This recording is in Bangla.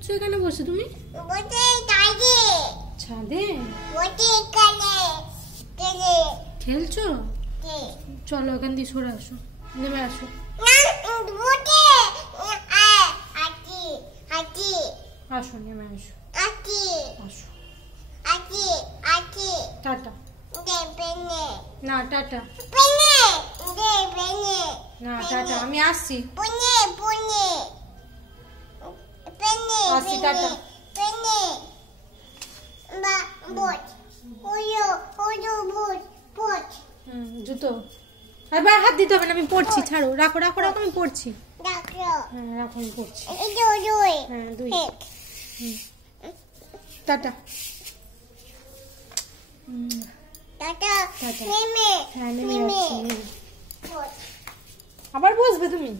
করছো এখানে বসে তুমি? ছাদে খেলছো? চলো এখান দিয়ে সরে আসো, নেমে আসো। আসো নেমে আসো, আসো। টাটা। না টাটা, না টাটা, আমি আসছি, আসছি, টাটা। জুতো এবার হাত দিতে হবে না, আমি পড়ছি, ছাড়ো, রাখো রাখো রাখো, আমি পড়ছি। হ্যাঁ রাখো, আমি পড়ছি। হ্যাঁ 2। টাটা। টাটা। হ্যাঁ নেমে যাচ্ছি। আবার বসবে তুমি?